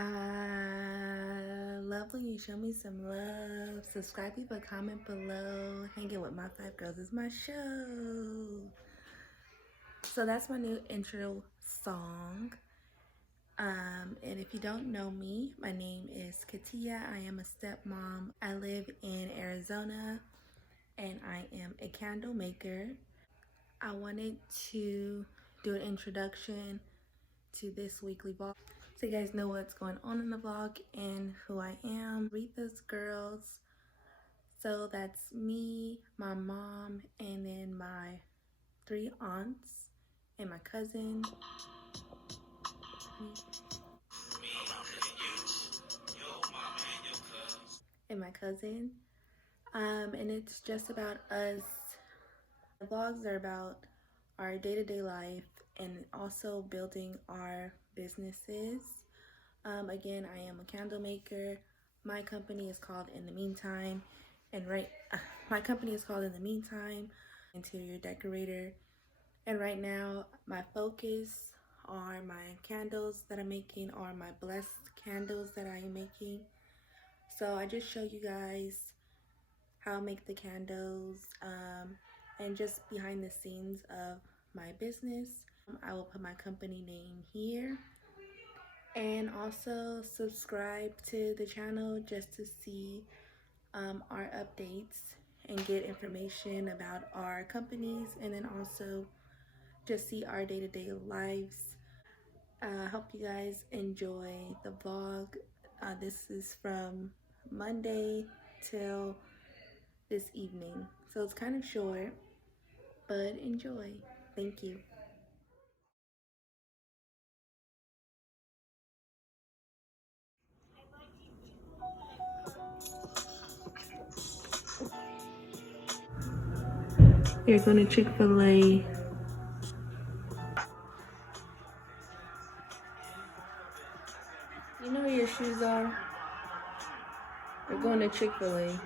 I love when you show me some love. Subscribe, leave a comment below. Hanging with my 5 girls is my show. So that's my new intro song. And if you don't know me, my name is Catia. I am a stepmom. I live in Arizona and I am a candle maker. I wanted to do an introduction to this weekly vlog so you guys know what's going on in the vlog and who I am. Retha's girls. So that's me, my mom, and then my 3 aunts and my cousin. And my cousin. And it's just about us. The vlogs are about our day-to-day life and also building our businesses. Again, I am a candle maker. My company is called In the Meantime, my company is called In the Meantime, interior decorator. And right now, my focus are my candles that I'm making, or my blessed candles that I am making. So I just show you guys how I make the candles, and just behind the scenes of my business. I will put my company name here. And also subscribe to the channel just to see our updates and get information about our companies, and then also just see our day-to-day lives. Hope you guys enjoy the vlog. This is from Monday till this evening, so it's kind of short, but enjoy. Thank you. You're going to Chick-fil-A. You know where your shoes are? We're going to Chick-fil-A.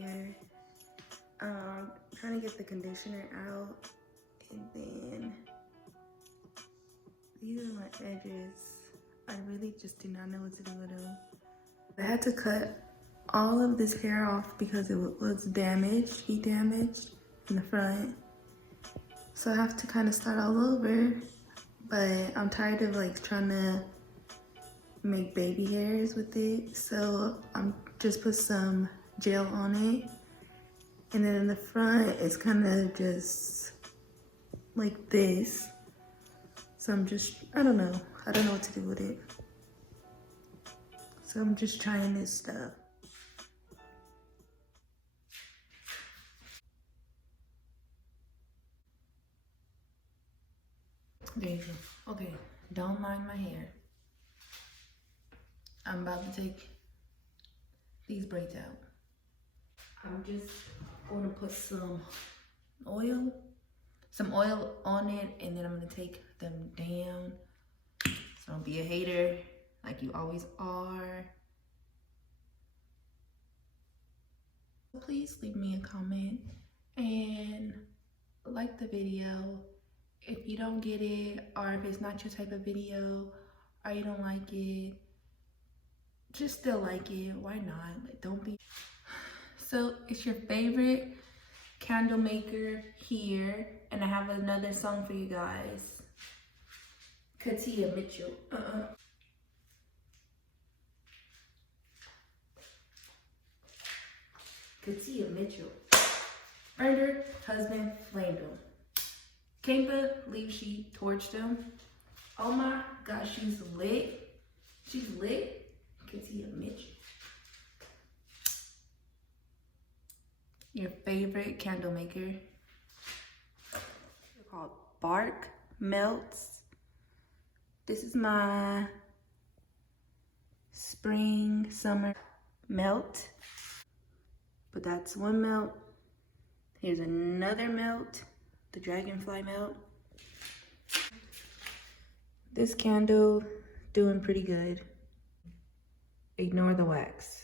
Hair. Trying to get the conditioner out, and then these are my edges. I really just do not know what to do with them. I had to cut all of this hair off because it was damaged, heat damaged in the front. So I have to kind of start all over, but I'm tired of like trying to make baby hairs with it. So I'm just put some gel on it. And then in the front, it's kind of just like this. So I don't know what to do with it. So I'm just trying this stuff. There you go. Okay, don't mind my hair. I'm about to take these braids out. I'm just going to put some oil on it, and then I'm going to take them down. So don't be a hater like you always are. Please leave me a comment and like the video. If you don't get it, or if it's not your type of video, or you don't like it, just still like it. Why not? Like, don't be. So it's your favorite candle maker here, and I have another song for you guys. Catia Mitchell. Catia Mitchell. Burned her husband, flamed him. Came to leave, she torched him. Oh my gosh, she's lit. She's lit. Catia Mitchell. Your favorite candle maker. called Bark Melts. This is my spring, summer melt. But that's one melt. Here's another melt, the dragonfly melt. This candle doing pretty good. Ignore the wax.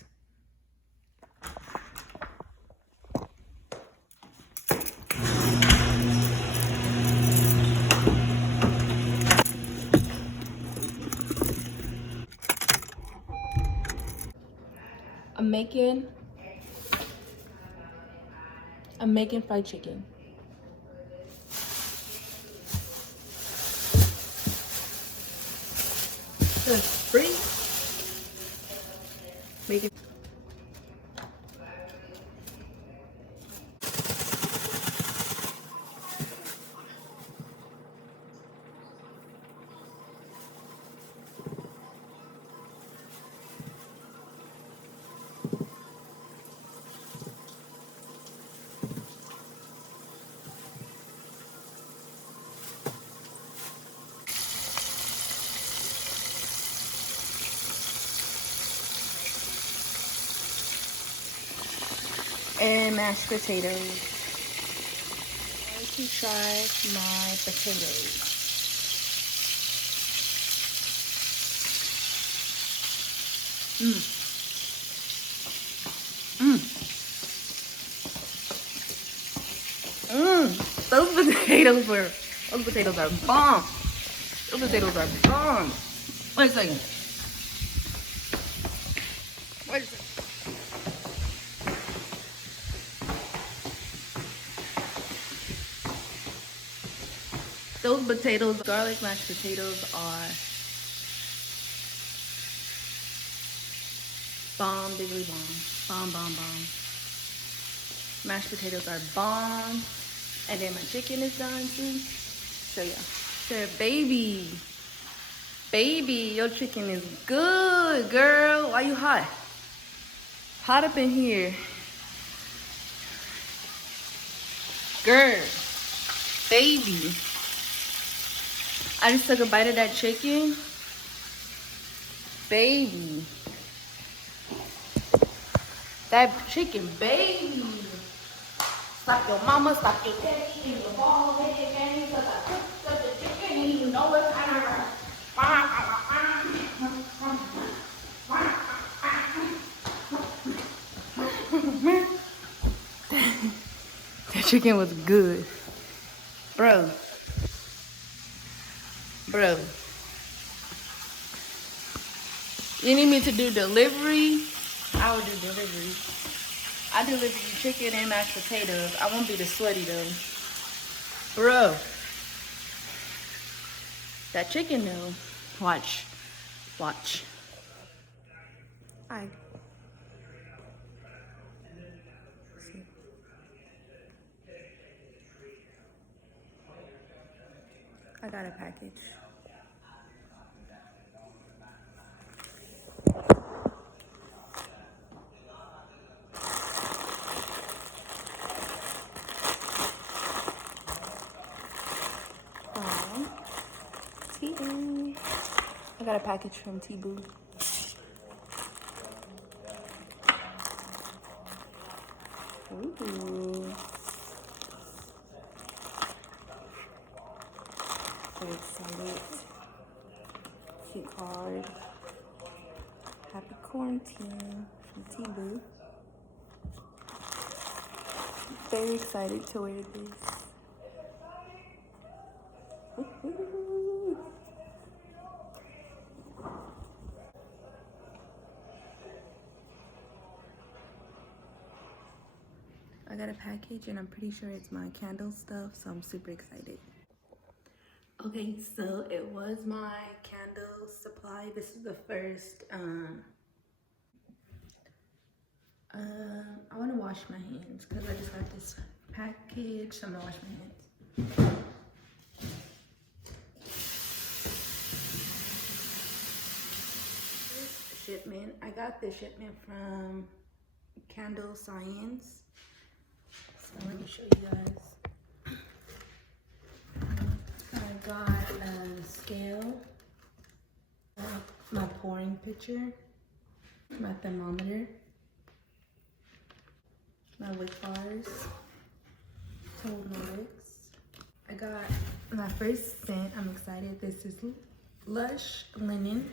I'm making fried chicken. Free. Make it. And mashed potatoes. To try my potatoes. Those potatoes are bomb. Those potatoes are bomb. Wait a second. Wait a second. Those potatoes, garlic mashed potatoes are bomb, diggly bomb. Bomb, bomb, bomb. Mashed potatoes are bomb. And then my chicken is done too. So yeah. Sure, baby. Baby, your chicken is good, girl. Why you hot? Hot up in here. Girl. Baby. I just took a bite of that chicken. Baby. That chicken, baby. Stop your mama, stop your daddy, and your bald head game, because I cooked up the chicken and you know it's kind of. That chicken was good. Bro. You need me to do delivery? I will do delivery. I deliver you chicken and mashed potatoes. I won't be the sweaty though. Bro. That chicken though. Watch. Hi. I got a package. T-Boo. I got a package from T-Boo. Ooh. So excited. Cute card. Happy quarantine from T-Boo. Very excited to wear this. Ooh. I got a package and I'm pretty sure it's my candle stuff, so I'm super excited. Okay, so it was my candle supply. This is the first, I want to wash my hands because I just got this package, so I'm gonna wash my hands. First shipment, I got this shipment from Candle Science. So let me show you guys. scale, my pouring pitcher, my thermometer, my wick bars, total wicks. I got my first scent. I'm excited. This is Lush Linen.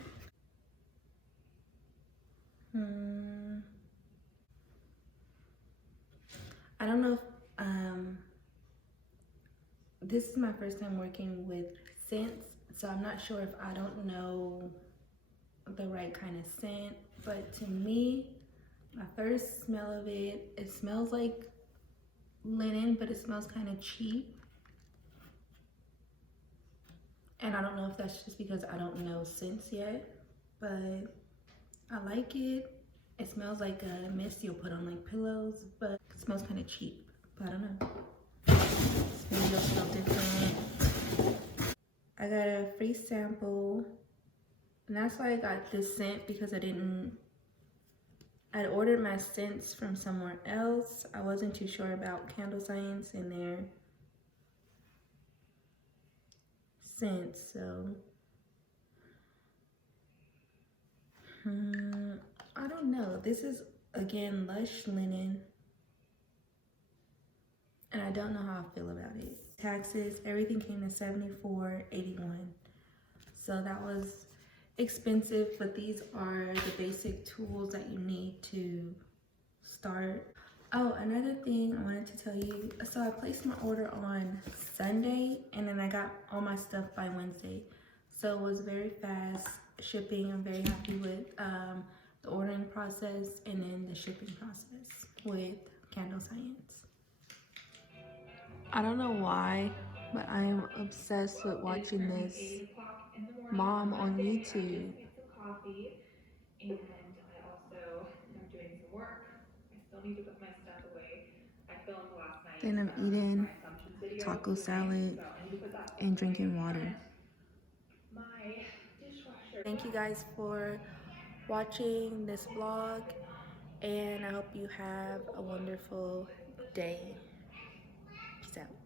I don't know if, this is my first time working with scents, so I'm not sure if I don't know the right kind of scent, but to me, my first smell of it, it smells like linen, but it smells kind of cheap. And I don't know if that's just because I don't know scents yet, but I like it. It smells like a mist you'll put on like pillows, but it smells kind of cheap. But I don't know. This video smell different. I got a free sample, and that's why I got this scent, because I'd ordered my scents from somewhere else. I wasn't too sure about Candle Science and their scents, so I don't know. This is again Lush Linen, and I don't know how I feel about it. Taxes, everything came to $74.81, so that was expensive, but these are the basic tools that you need to start. Oh, another thing I wanted to tell you, so I placed my order on Sunday, and then I got all my stuff by Wednesday, so it was very fast shipping. I'm very happy with the ordering process and then the shipping process with Candle Science. I don't know why, but I am obsessed with watching this mom on YouTube. I just made some coffee, and I also am doing some work. I still need to put my stuff away. I filmed last night Then I'm eating my assumptions video taco with mine, salad so I need to put that stuff and away. drinking water. And my dishwasher. Thank you guys for watching this vlog, and I hope you have a wonderful day. Peace out.